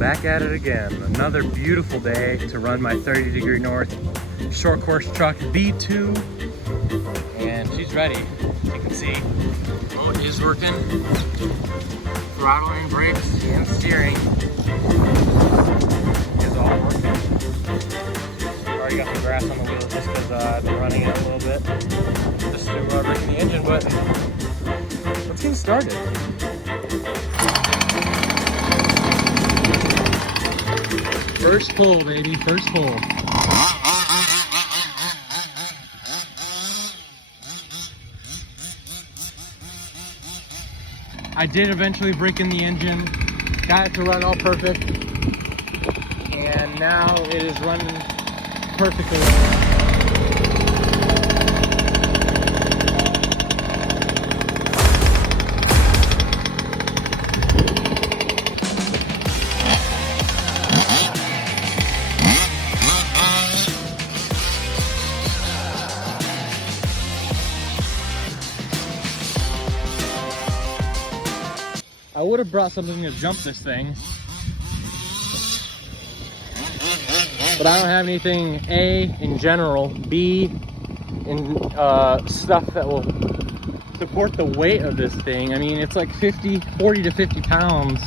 Back at it again. Another beautiful day to run my 30 Degree North short course truck B2. And she's ready. You can see remote is working. Throttle and brakes and steering is all working. Already got the grass on the wheels just because I've been running it a little bit. Just to breaking the engine, but let's get started. First pull, baby, first pull. I did eventually break in the engine, got it to run all perfect, and now it is running perfectly. I would have brought something to jump this thing, but I don't have anything, A, in general, B, in stuff that will support the weight of this thing. I mean, it's like 40 to 50 pounds,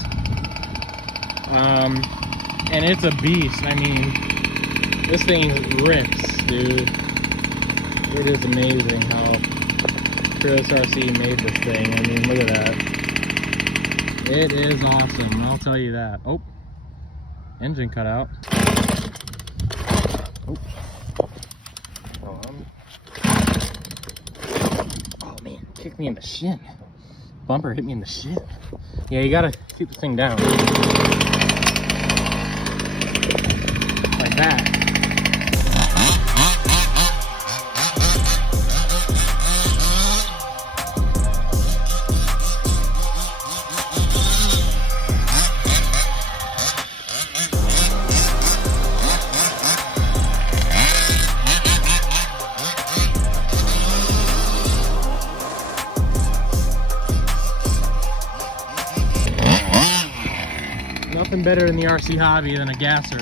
and it's a beast. I mean, this thing rips, dude. It is amazing how Chris RC made this thing. I mean, look at that. It is awesome, I'll tell you that. Oh, engine cut out. Oh, oh man, kicked me in the shin. Bumper hit me in the shin. Yeah, you gotta keep the thing down. Like that. Nothing better in the RC hobby than a gasser.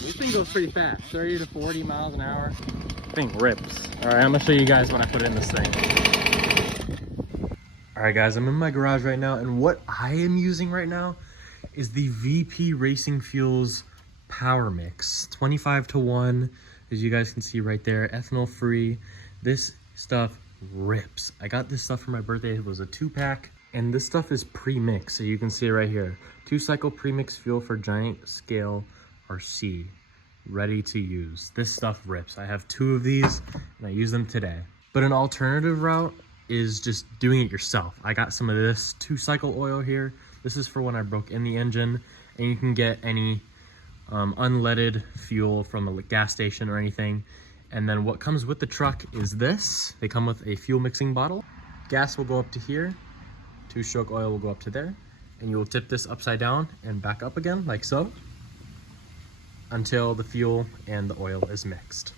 This thing goes pretty fast, 30 to 40 miles an hour. This thing rips. All right, I'm gonna show you guys when I put it in this thing. All right, guys, I'm in my garage right now, and what I am using right now is the VP Racing Fuels Power Mix, 25-to-1, as you guys can see right there, ethanol free. This stuff rips. I got this stuff for my birthday. It was a 2-pack, and this stuff is pre-mixed, so you can see it right here. 2-cycle pre-mixed fuel for giant scale RC, ready to use. This stuff rips. I have 2 of these, and I use them today. But an alternative route is just doing it yourself. I got some of this 2-cycle oil here. This is for when I broke in the engine, and you can get any unleaded fuel from a gas station or anything. And then what comes with the truck is this. They come with a fuel mixing bottle. Gas will go up to here, 2-stroke oil will go up to there, and you will tip this upside down and back up again like so until the fuel and the oil is mixed.